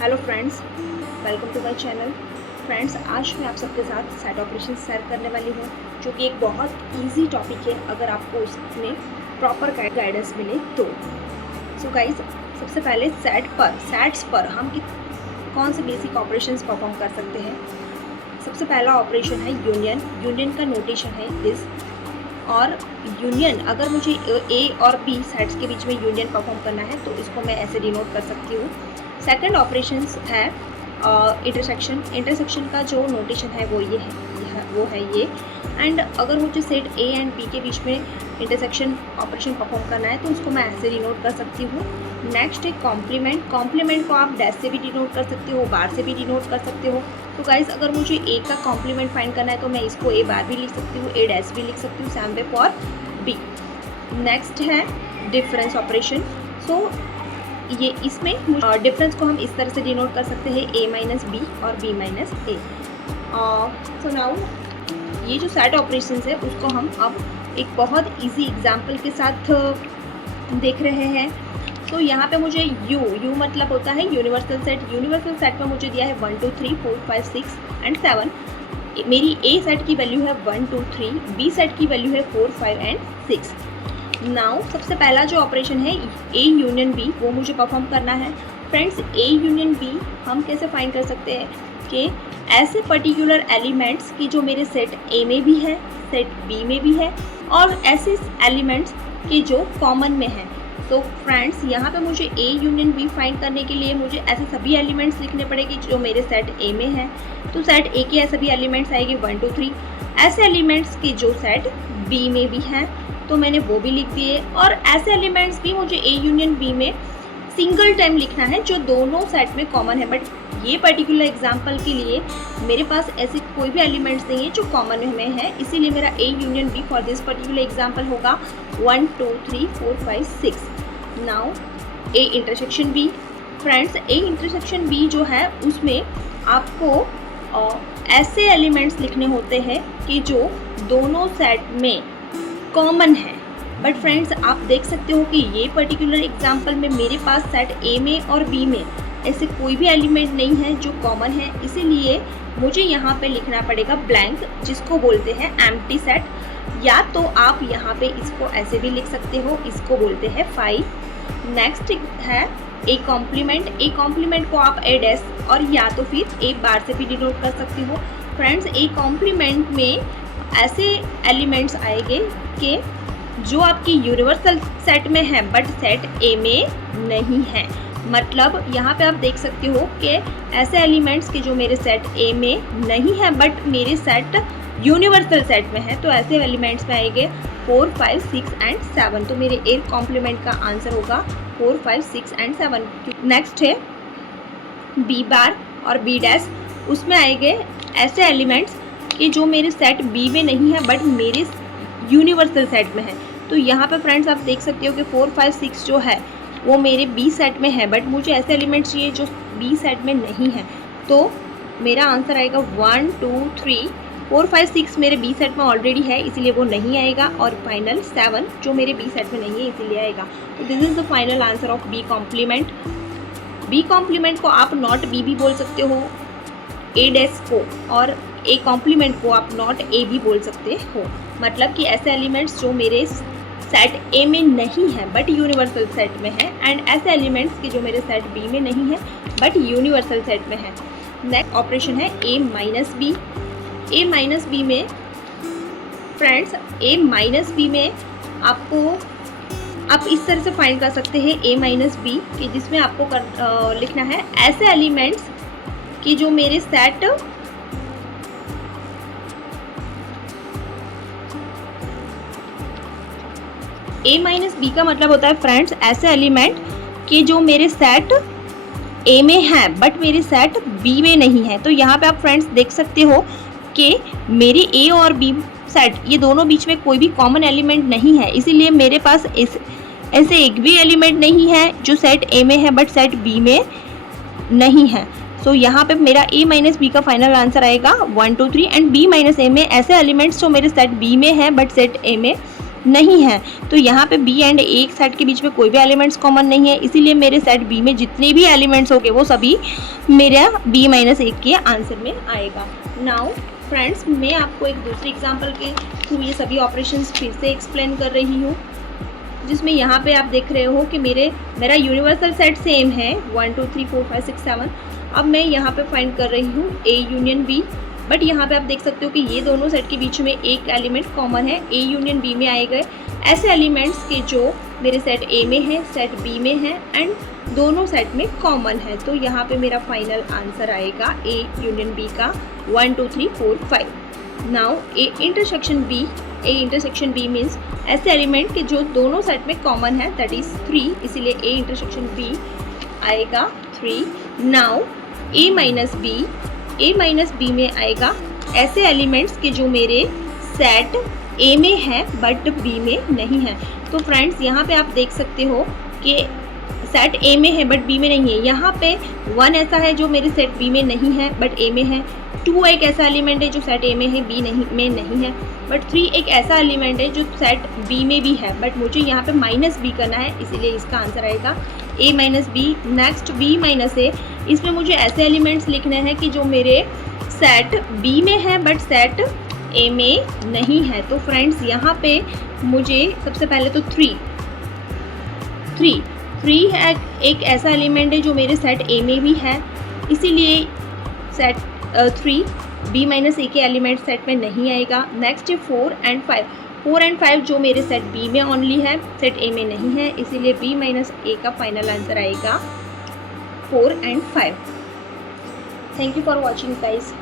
Hello friends, welcome to my channel. Friends, आज मैं आप सबके साथ सेट ऑपरेशन शेयर करने वाली हूँ, जो कि एक बहुत इजी टॉपिक है अगर आपको उसमें प्रॉपर गाइडेंस मिले तो। सो गाइस, सबसे पहले सेट्स पर हम कौन से बेसिक ऑपरेशंस परफॉर्म कर सकते हैं। सबसे पहला ऑपरेशन है यूनियन। यूनियन का नोटेशन है दिस, और यूनियन अगर मुझे ए और बी सेट्स के बीच में यूनियन परफॉर्म करना है तो इसको मैं ऐसे डिनोट कर सकती हूँ। सेकंड ऑपरेशंस है इंटरसेक्शन। इंटरसेक्शन का जो नोटेशन है वो ये। एंड अगर मुझे सेट ए एंड बी के बीच में इंटरसेक्शन ऑपरेशन परफॉर्म करना है तो उसको मैं ऐसे डिनोट कर सकती हूँ। नेक्स्ट है कॉम्प्लीमेंट। कॉम्प्लीमेंट को आप डैश से भी डिनोट कर सकते हो, बार से भी डिनोट कर सकते हो। तो गाइस, अगर मुझे ए का कॉम्प्लीमेंट फाइंड करना है तो मैं इसको ए बार भी लिख सकती हूँ, ए डैश भी लिख सकती हूँ, same way for B. Next है डिफरेंस ऑपरेशन। सो ये इसमें डिफरेंस को हम इस तरह से डिनोट कर सकते हैं, ए माइनस बी और बी माइनस ए। सो नाउ ये जो सेट ऑपरेशंस है उसको हम अब एक बहुत इजी एग्जांपल के साथ देख रहे हैं। तो यहाँ पे मुझे यू मतलब होता है यूनिवर्सल सेट। यूनिवर्सल सेट में मुझे दिया है 1 2 3 4 5 6 एंड 7। मेरी ए सेट की वैल्यू है 1 2 3, बी सेट की वैल्यू है 4 5 एंड 6। नाउ सबसे पहला जो ऑपरेशन है ए यूनियन बी, वो मुझे परफॉर्म करना है। फ्रेंड्स, ए यूनियन बी हम कैसे फाइंड कर सकते हैं कि ऐसे पर्टिकुलर एलिमेंट्स की जो मेरे सेट ए में भी है, सेट बी में भी है, और ऐसे एलिमेंट्स के जो कॉमन में है। तो फ्रेंड्स, यहाँ पे मुझे ए यूनियन बी फाइंड करने के लिए मुझे ऐसे सभी एलिमेंट्स लिखने पड़ेंगे जो मेरे सेट ए में है। तो सेट ए के सभी एलिमेंट्स आएंगे 1 2 3। ऐसे एलिमेंट्स की जो सेट बी में भी हैं तो मैंने वो भी लिख दिए, और ऐसे एलिमेंट्स भी मुझे ए यूनियन बी में सिंगल टाइम लिखना है जो दोनों सेट में कॉमन है। बट ये पर्टिकुलर एग्जांपल के लिए मेरे पास ऐसे कोई भी एलिमेंट्स नहीं है जो कॉमन में है, इसीलिए मेरा A union B for this particular example होगा 1 2 3 4 5 6। Now A intersection B. Friends, A intersection B जो है उसमें आपको ऐसे एलिमेंट्स लिखने होते हैं कि जो दोनों सेट में कॉमन है। बट फ्रेंड्स, आप देख सकते हो कि ये पर्टिकुलर एग्जांपल में मेरे पास सेट ए में और बी में ऐसे कोई भी एलिमेंट नहीं है जो कॉमन है, इसीलिए मुझे यहाँ पे लिखना पड़ेगा ब्लैंक, जिसको बोलते हैं एम्प्टी सेट। या तो आप यहाँ पे इसको ऐसे भी लिख सकते हो, इसको बोलते हैं 5। नेक्स्ट है ए कॉम्प्लीमेंट। ए कॉम्प्लीमेंट को आप ए डैश और या तो फिर ए बार से भी डिनोट कर सकते हो। फ्रेंड्स, ए कॉम्प्लीमेंट में ऐसे एलिमेंट्स आएंगे कि जो आपकी यूनिवर्सल सेट में है बट सेट ए में नहीं है। मतलब यहाँ पे आप देख सकते हो कि ऐसे एलिमेंट्स के जो मेरे सेट ए में नहीं है बट मेरे सेट यूनिवर्सल सेट में है, तो ऐसे एलिमेंट्स में आएंगे 4 5 6 एंड 7। तो मेरे ए कॉम्प्लीमेंट का आंसर होगा 4 5 6 एंड 7। नेक्स्ट है बी बार और बी डैश। उसमें आएंगे ऐसे एलिमेंट्स कि जो मेरे सेट बी में नहीं है बट मेरे यूनिवर्सल सेट में है। तो यहाँ पे फ्रेंड्स आप देख सकते हो कि 4 5 6 जो है वो मेरे बी सेट में है, बट मुझे ऐसे एलिमेंट्स चाहिए जो बी सेट में नहीं है। तो मेरा आंसर आएगा 1 2 3 4 5 6 मेरे बी सेट में ऑलरेडी है, इसीलिए वो नहीं आएगा, और फाइनल 7 जो मेरे बी सेट में नहीं है इसीलिए आएगा। तो this is the final answer of B complement. B complement को आप नॉट बी भी बोल सकते हो ए डैश को, और ए कॉम्प्लीमेंट को आप नॉट ए भी बोल सकते हो। मतलब कि ऐसे एलिमेंट्स जो मेरे सेट ए में नहीं है बट यूनिवर्सल सेट में है, एंड ऐसे एलिमेंट्स के जो मेरे सेट बी में नहीं है बट यूनिवर्सल सेट में है। नेक्स्ट ऑपरेशन है ए माइनस बी। ए माइनस बी में फ्रेंड्स, ए माइनस बी में आपको आप इस तरह से फाइंड कर सकते हैं ए माइनस बी, कि जिसमें आपको लिखना है ऐसे एलिमेंट्स कि जो मेरे सेट ए माइनस बी का मतलब होता है फ्रेंड्स ऐसे एलिमेंट कि जो मेरे सेट ए में है बट मेरे सेट बी में नहीं है। तो यहाँ पे आप फ्रेंड्स देख सकते हो कि मेरे ए और बी सेट ये दोनों बीच में कोई भी कॉमन एलिमेंट नहीं है, इसीलिए मेरे पास ऐसे एक भी एलिमेंट नहीं है जो सेट ए में है बट सेट बी में नहीं है। सो यहाँ पे मेरा ए माइनस बी का फाइनल आंसर आएगा 1 2 3। एंड बी माइनस ए में ऐसे एलिमेंट्स जो मेरे सेट बी में है बट सेट ए में नहीं है। तो यहाँ पे बी एंड ए एक सेट के बीच में कोई भी एलिमेंट्स कॉमन नहीं है, इसीलिए मेरे सेट बी में जितने भी एलिमेंट्स होंगे वो सभी मेरा बी माइनस ए के आंसर में आएगा। नाउ फ्रेंड्स, मैं आपको एक दूसरी एग्जांपल के थ्रू ये सभी ऑपरेशंस फिर से एक्सप्लेन कर रही हूँ, जिसमें यहाँ पे आप देख रहे हो कि मेरा यूनिवर्सल सेट सेम है 1 2 3 4 5 6 7। अब मैं यहाँ पे फाइंड कर रही हूँ ए यूनियन बी, बट यहाँ पे आप देख सकते हो कि ये दोनों सेट के बीच में एक एलिमेंट कॉमन है, ए यूनियन बी में आए गए ऐसे एलिमेंट्स के जो मेरे सेट ए में है, सेट बी में है एंड दोनों सेट में कॉमन है। तो यहाँ पे मेरा फाइनल आंसर आएगा ए यूनियन बी का 1 2 3 4 5। Now A intersection B means ऐसे एलिमेंट के जो दोनों सेट में कॉमन है, दैट इज 3, इसीलिए ए इंटरसेक्शन बी आएगा 3। नाउ ए माइनस बी में आएगा ऐसे एलिमेंट्स के जो मेरे सेट ए में है बट बी में नहीं है। तो फ्रेंड्स यहाँ पे आप देख सकते हो कि सेट ए में है बट बी में नहीं है। यहाँ पे 1 ऐसा है जो मेरे सेट बी में नहीं है बट ए में है, 2 एक ऐसा एलिमेंट है जो सेट ए में है बी में नहीं है, बट 3 एक ऐसा एलिमेंट है जो सेट बी में भी है बट मुझे यहाँ पे माइनस बी करना है, इसीलिए इसका आंसर आएगा A minus B. Next B minus A, इसमें मुझे ऐसे एलिमेंट्स लिखने हैं कि जो मेरे सेट बी में है बट सेट ए में नहीं है। तो फ्रेंड्स यहाँ पे मुझे सबसे पहले तो 3 है एक ऐसा एलिमेंट है जो मेरे सेट ए में भी है, इसीलिए सेट 3 बी माइनस ए के एलिमेंट सेट में नहीं आएगा। नेक्स्ट है 4 एंड 5 जो मेरे सेट बी में ओनली है, सेट ए में नहीं है, इसीलिए बी माइनस ए का फाइनल आंसर आएगा 4 and 5। Thank you for watching guys.